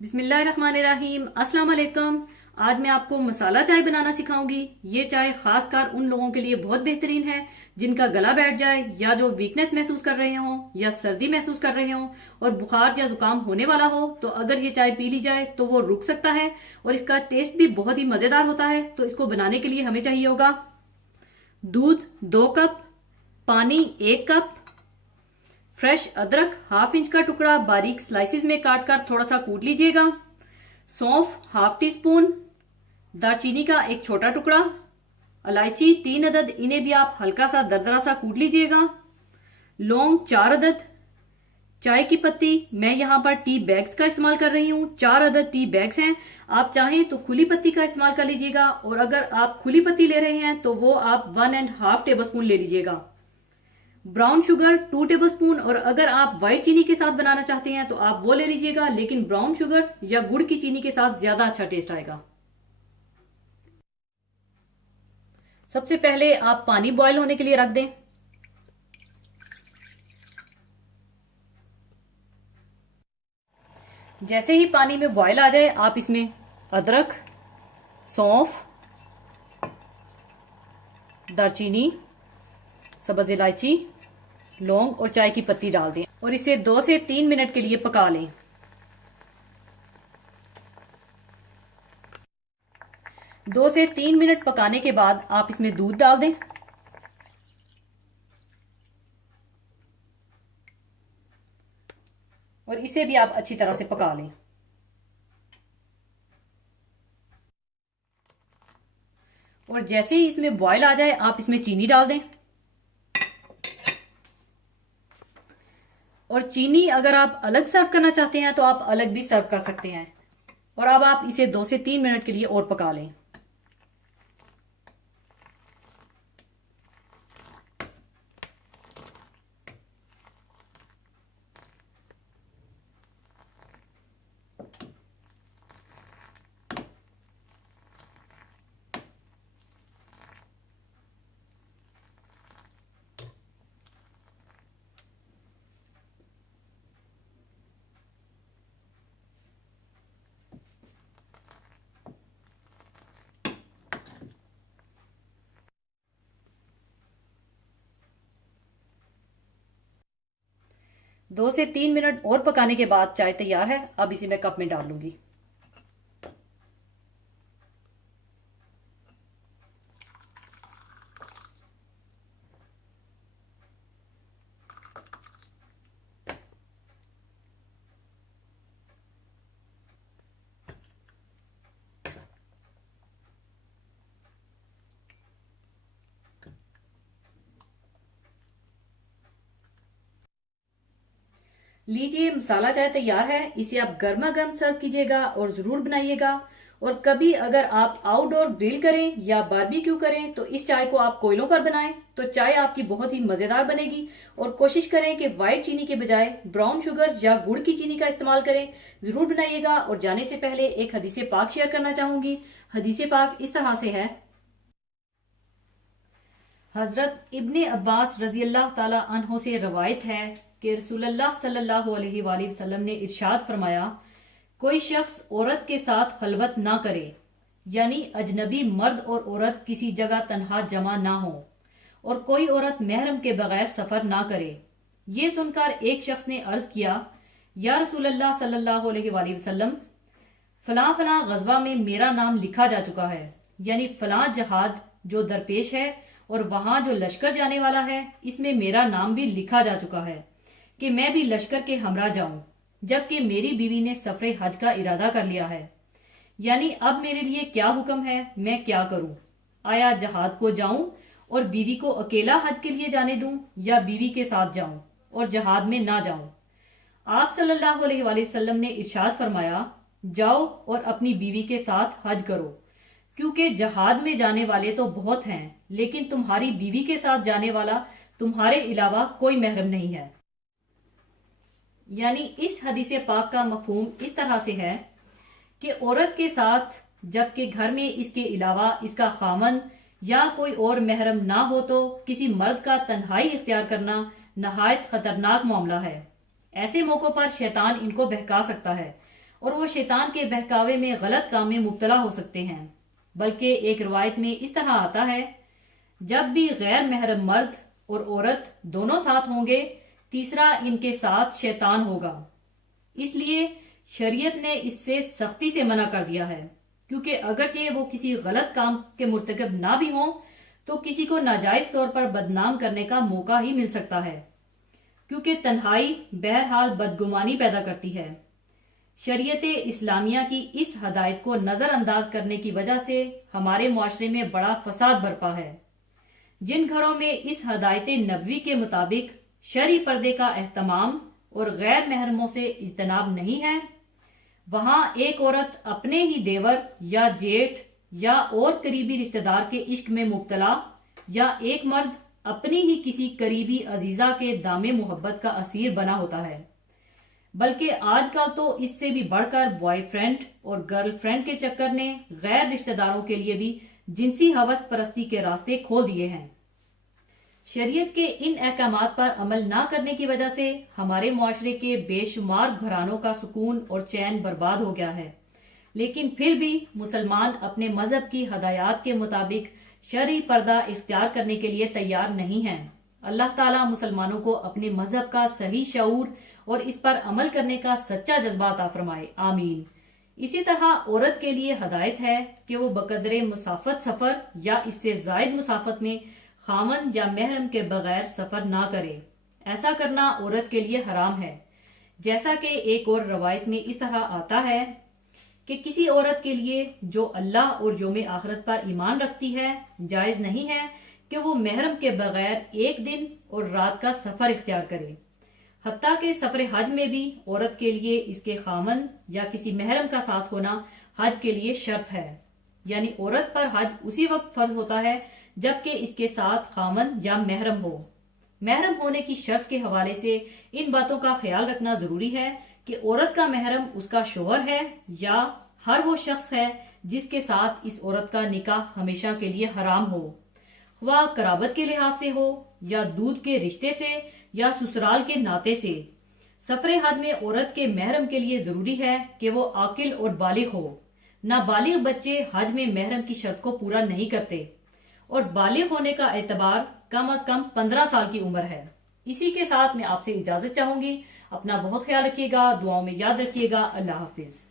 بسم اللہ الرحمن الرحیم۔ السلام علیکم۔ آج میں آپ کو مسالہ چائے بنانا سکھاؤں گی۔ یہ چائے خاص کر ان لوگوں کے لیے بہت بہترین ہے جن کا گلا بیٹھ جائے یا جو ویکنس محسوس کر رہے ہوں یا سردی محسوس کر رہے ہوں اور بخار یا زکام ہونے والا ہو تو اگر یہ چائے پی لی جائے تو وہ رک سکتا ہے اور اس کا ٹیسٹ بھی بہت ہی مزیدار ہوتا ہے۔ تو اس کو بنانے کے لیے ہمیں چاہیے ہوگا دودھ 2 کپ، پانی 1 کپ، فریش ادرک ½ انچ کا ٹکڑا باریک سلائسز میں کاٹ کر تھوڑا سا کوٹ لیجئے گا، سونف ½ ٹی اسپون، دارچینی کا ایک چھوٹا ٹکڑا، الائچی 3 عدد، انہیں بھی آپ ہلکا سا دردرا سا کوٹ لیجئے گا، لونگ 4 عدد، چائے کی پتی میں یہاں پر ٹی بیگز کا استعمال کر رہی ہوں، 4 عدد ٹی بیگز ہیں۔ آپ چاہیں تو کھلی پتی کا استعمال کر لیجئے گا اور اگر آپ کھلی پتی لے رہے ہیں تو وہ آپ 1½ ٹیبل اسپون لے لیجئے گا۔ براؤن شوگر 2 ٹیبل اسپون، اور اگر آپ وائٹ چینی کے ساتھ بنانا چاہتے ہیں تو آپ وہ لے لیجئے گا، لیکن براؤن شوگر یا گڑ کی چینی کے ساتھ زیادہ اچھا ٹیسٹ آئے گا۔ سب سے پہلے آپ پانی بوائل ہونے کے لیے رکھ دیں۔ جیسے ہی پانی میں بوائل آ جائے آپ اس میں ادرک، سونف، دارچینی، سبز الائچی، لونگ اور چائے کی پتی ڈال دیں اور اسے 2 سے 3 منٹ کے لیے پکا لیں۔ 2 سے 3 منٹ پکانے کے بعد آپ اس میں دودھ ڈال دیں اور اسے بھی آپ اچھی طرح سے پکا لیں۔ اور جیسے ہی اس میں بوائل آ جائے آپ اس میں چینی ڈال دیں، اور چینی اگر آپ الگ سرو کرنا چاہتے ہیں تو آپ الگ بھی سرو کر سکتے ہیں، اور اب آپ اسے 2 سے 3 منٹ کے لیے اور پکا لیں۔ دو سے 3 منٹ اور پکانے کے بعد چائے تیار ہے۔ اب اسے میں کپ میں ڈال لوں گی۔ لیجئے مسالہ چائے تیار ہے۔ اسے آپ گرما گرم سرو کیجئے گا اور ضرور بنائیے گا، اور کبھی اگر آپ آؤٹ ڈور گرل کریں یا باربیکیو کریں تو اس چائے کو آپ کوئلوں پر بنائیں تو چائے آپ کی بہت ہی مزیدار بنے گی۔ اور کوشش کریں کہ وائٹ چینی کے بجائے براؤن شوگر یا گڑ کی چینی کا استعمال کریں، ضرور بنائیے گا۔ اور جانے سے پہلے ایک حدیث پاک شیئر کرنا چاہوں گی۔ حدیث پاک اس طرح سے ہے، حضرت ابن عباس رضی اللہ تعالی عنہ سے روایت ہے کہ رسول اللہ صلی اللہ علیہ وآلہ وسلم نے ارشاد فرمایا، کوئی شخص عورت کے ساتھ خلوت نہ کرے، یعنی اجنبی مرد اور عورت کسی جگہ تنہا جمع نہ ہو، اور کوئی عورت محرم کے بغیر سفر نہ کرے۔ یہ سن کر ایک شخص نے عرض کیا، یا رسول اللہ صلی اللہ علیہ وآلہ وسلم، فلاں فلاں غزوہ میں میرا نام لکھا جا چکا ہے، یعنی فلاں جہاد جو درپیش ہے اور وہاں جو لشکر جانے والا ہے اس میں میرا نام بھی لکھا جا چکا ہے کہ میں بھی لشکر کے ہمراہ جاؤں، جبکہ میری بیوی نے سفر حج کا ارادہ کر لیا ہے، یعنی اب میرے لیے کیا حکم ہے، میں کیا کروں؟ آیا جہاد کو جاؤں اور بیوی کو اکیلا حج کے لیے جانے دوں، یا بیوی کے ساتھ جاؤں اور جہاد میں نہ جاؤں؟ آپ صلی اللہ علیہ وآلہ وسلم نے ارشاد فرمایا، جاؤ اور اپنی بیوی کے ساتھ حج کرو، کیونکہ جہاد میں جانے والے تو بہت ہیں لیکن تمہاری بیوی کے ساتھ جانے والا تمہارے علاوہ کوئی محرم نہیں ہے۔ یعنی اس حدیث پاک کا مفہوم اس طرح سے ہے کہ عورت کے ساتھ جبکہ گھر میں اس کے علاوہ اس کا خامن یا کوئی اور محرم نہ ہو تو کسی مرد کا تنہائی اختیار کرنا نہایت خطرناک معاملہ ہے۔ ایسے موقعوں پر شیطان ان کو بہکا سکتا ہے اور وہ شیطان کے بہکاوے میں غلط کام میں مبتلا ہو سکتے ہیں۔ بلکہ ایک روایت میں اس طرح آتا ہے، جب بھی غیر محرم مرد اور عورت دونوں ساتھ ہوں گے، تیسرا ان کے ساتھ شیطان ہوگا۔ اس لیے شریعت نے اس سے سختی سے منع کر دیا ہے، کیونکہ اگرچہ وہ کسی غلط کام کے مرتکب نہ بھی ہوں تو کسی کو ناجائز طور پر بدنام کرنے کا موقع ہی مل سکتا ہے، کیونکہ تنہائی بہرحال بدگمانی پیدا کرتی ہے۔ شریعت اسلامیہ کی اس ہدایت کو نظر انداز کرنے کی وجہ سے ہمارے معاشرے میں بڑا فساد برپا ہے۔ جن گھروں میں اس ہدایت نبوی کے مطابق شرعی پردے کا اہتمام اور غیر محرموں سے اجتناب نہیں ہے، وہاں ایک عورت اپنے ہی دیور یا جیٹھ یا اور قریبی رشتہ دار کے عشق میں مبتلا، یا ایک مرد اپنی ہی کسی قریبی عزیزہ کے دام محبت کا اسیر بنا ہوتا ہے۔ بلکہ آج کل تو اس سے بھی بڑھ کر بوائے فرینڈ اور گرل فرینڈ کے چکر نے غیر رشتہ داروں کے لیے بھی جنسی ہوس پرستی کے راستے کھول دیے ہیں۔ شریعت کے ان احکامات پر عمل نہ کرنے کی وجہ سے ہمارے معاشرے کے بے شمار گھرانوں کا سکون اور چین برباد ہو گیا ہے، لیکن پھر بھی مسلمان اپنے مذہب کی ہدایات کے مطابق شرعی پردہ اختیار کرنے کے لیے تیار نہیں ہیں۔ اللہ تعالیٰ مسلمانوں کو اپنے مذہب کا صحیح شعور اور اس پر عمل کرنے کا سچا جذبہ عطا فرمائے، آمین۔ اسی طرح عورت کے لیے ہدایت ہے کہ وہ بقدر مسافت سفر یا اس سے زائد مسافت میں خاوند یا محرم کے بغیر سفر نہ کرے۔ ایسا کرنا عورت کے لیے حرام ہے، جیسا کہ ایک اور روایت میں اس طرح آتا ہے کہ کسی عورت کے لیے جو اللہ اور یوم آخرت پر ایمان رکھتی ہے، جائز نہیں ہے کہ وہ محرم کے بغیر ایک دن اور رات کا سفر اختیار کرے۔ حتیٰ کہ سفر حج میں بھی عورت کے لیے اس کے خاوند یا کسی محرم کا ساتھ ہونا حج کے لیے شرط ہے، یعنی عورت پر حج اسی وقت فرض ہوتا ہے جبکہ اس کے ساتھ خاوند یا محرم ہو۔ محرم ہونے کی شرط کے حوالے سے ان باتوں کا خیال رکھنا ضروری ہے کہ عورت کا محرم اس کا شوہر ہے یا ہر وہ شخص ہے جس کے ساتھ اس عورت کا نکاح ہمیشہ کے لیے حرام ہو، خواہ قرابت کے لحاظ سے ہو یا دودھ کے رشتے سے یا سسرال کے ناطے سے۔ سفر حج میں عورت کے محرم کے لیے ضروری ہے کہ وہ عاقل اور بالغ ہو۔ نابالغ بچے حج میں محرم کی شرط کو پورا نہیں کرتے، اور بالغ ہونے کا اعتبار کم از کم 15 سال کی عمر ہے۔ اسی کے ساتھ میں آپ سے اجازت چاہوں گی۔ اپنا بہت خیال رکھیے گا، دعاؤں میں یاد رکھیے گا۔ اللہ حافظ۔